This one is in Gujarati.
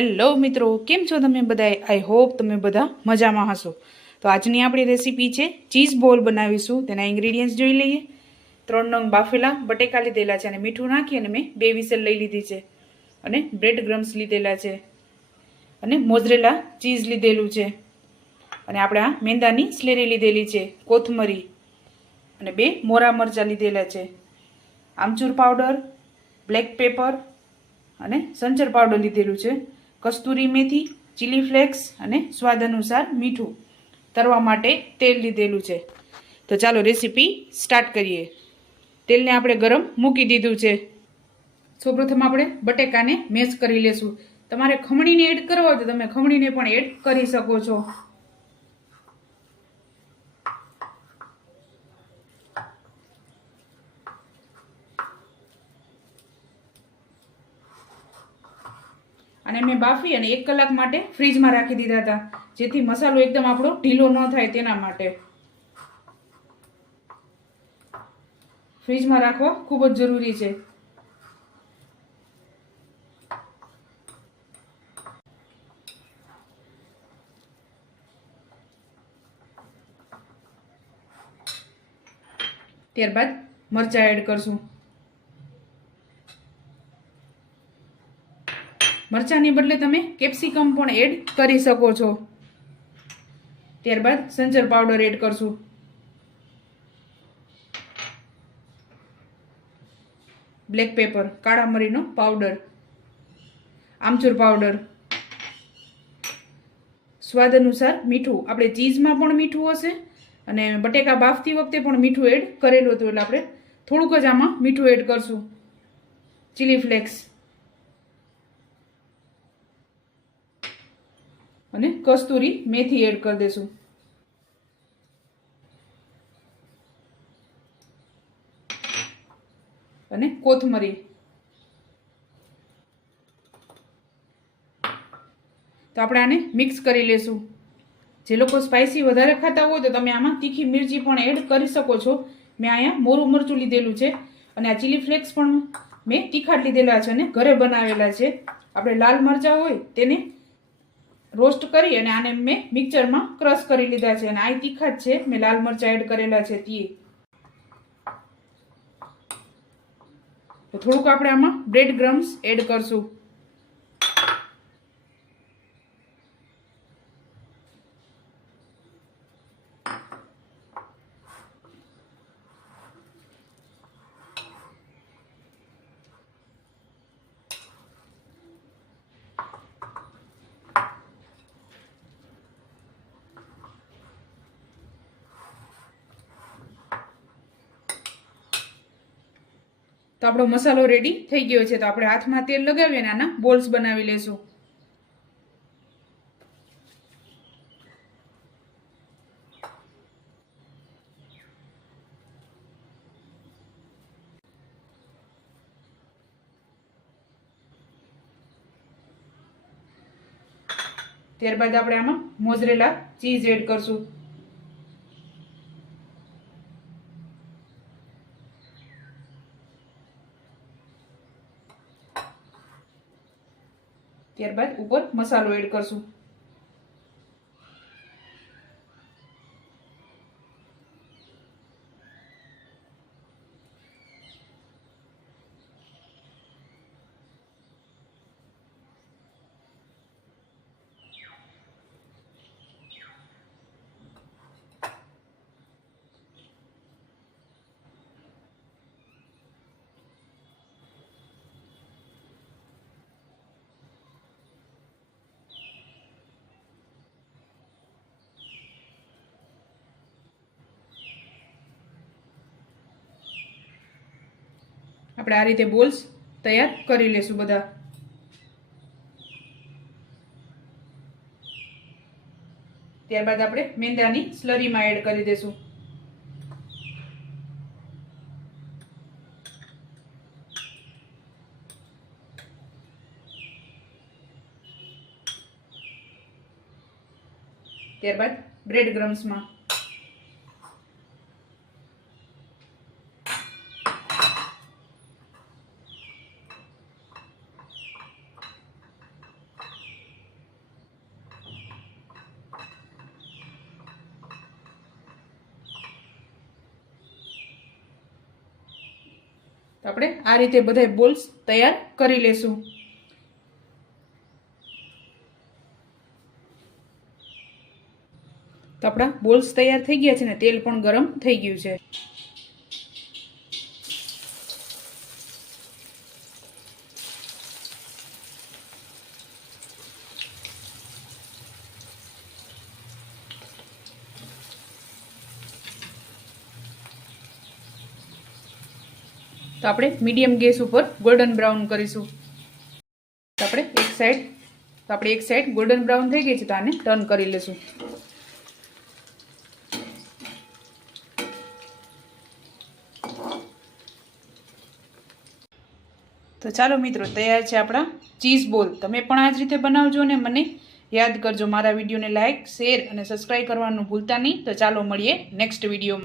હેલો મિત્રો, કેમ છો તમે બધા આઈ હોપ તમે બધા મજામાં હશો. તો આજની આપણી રેસીપી છે ચીઝ બોલ બનાવીશું. તેના ઇન્ગ્રીડિયન્ટ્સ જોઈ લઈએ. ત્રણ નંગ બાફેલા બટેકા લીધેલા છે અને મીઠું નાખી અને મેં બે વિસલ લઈ લીધી છે. અને બ્રેડ ગ્રમ્સ લીધેલા છે. અને મોઝરેલા ચીઝ લીધેલું છે. અને આપણે આ મેંદાની સ્લેરી લીધેલી છે, કોથમરી. અને બે મોરા મરચાં લીધેલા છે. આમચૂર પાવડર બ્લેક પેપર અને સંચર પાવડર લીધેલું છે. કસ્તુરી મેથી ચીલી ફ્લેક્સ અને સ્વાદ અનુસાર મીઠું તરવા માટે તેલ લીધેલું છે. તો ચાલો રેસીપી સ્ટાર્ટ કરીએ. તેલને આપણે ગરમ મૂકી દીધું છે. સૌપ્રથમ આપણે બટેકાને મેશ કરી લેશું. તમારે ખમણીને એડ કરવા હોય તો તમે ખમણીને પણ એડ કરી શકો છો. અને મેં બાફી અને એક કલાક માટે ફ્રીજમાં રાખી દીધા હતા. જેથી મસાલો એકદમ આપણો ઢીલો ન થાય તેના માટે. ફ્રીજમાં રાખવો ખૂબ જ જરૂરી છે. ત્યારબાદ મરચાં એડ કરશું. મરચાંની બદલે તમે કેપ્સિકમ પણ એડ કરી શકો છો. ત્યારબાદ સંચર પાવડર એડ કરશું. બ્લેક પેપર, કાળા મરીનો પાવડર, આમચૂર પાવડર. સ્વાદ અનુસાર મીઠું. આપણે ચીઝમાં પણ મીઠું હશે અને બટેકા બાફતી વખતે પણ મીઠું એડ કરેલું હતું એટલે આપણે થોડુંક જ આમાં મીઠું એડ કરશું. Chilli flakes. અને કસ્તુરી મેથી એડ કરી દેશું. અને કોથમરી. તો આપણે આને મિક્સ કરી લેશું. જે લોકો સ્પાઇસી વધારે ખાતા હોય તો તમે આમાં તીખી મિરચી પણ એડ કરી શકો છો. મેં અહીંયા મોરું મરચું લીધેલું છે અને આ ચીલી ફ્લેક્સ પણ મેં તીખા લીધેલા છે અને ઘરે બનાવેલા છે. આપણે લાલ મરચાં હોય તેને રોસ્ટ કરી અને આને મેં મિક્સરમાં ક્રશ કરી લીધા છે અને આ તીખા જ છે. મેં લાલ મરચાં એડ કરેલા છે તે થોડુંક આપણે આમાં બ્રેડ ગ્રમ્સ એડ કરશું. આપણો મસાલો રેડી થઈ ગયો છે. તો આપણે હાથમાં તેલ લગાવીએ અને આના બોલ્સ બનાવી લેશું. ત્યારબાદ આપણે આમાં મોઝરેલા ચીઝ એડ કરશું. ત્યારબાદ ઉપર મસાલો એડ કરશું. આપણે આ રીતે બોલ્સ તૈયાર કરી લેશું બધા. ત્યારબાદ આપણે મેંદાની સ્લરીમાં એડ કરી દેશું. ત્યારબાદ બ્રેડ ગ્રમ્સમાં તો આપણે આ રીતે બધા બોલ્સ તૈયાર કરી લેશું. તો આપણા બોલ્સ તૈયાર થઈ ગયા છે ને, તેલ પણ ગરમ થઈ ગયું છે. આપણે મીડિયમ ગેસ ઉપર ગોલ્ડન બ્રાઉન કરીશું. તો આપણે એક સાઈડ તો આપણે એક સાઈડ ગોલ્ડન બ્રાઉન થઈ ગઈ છે તો આને ટર્ન કરી લેશું. તો ચાલો મિત્રો, તૈયાર છે આપણા ચીઝ બોલ તમે પણ આ જ રીતે બનાવજો અને મને યાદ કરજો. મારા વિડીયોને લાઇક શેર અને સબસ્ક્રાઈબ કરવાનું ભૂલતા નહીં. તો ચાલો મળીએ નેક્સ્ટ વિડીયોમાં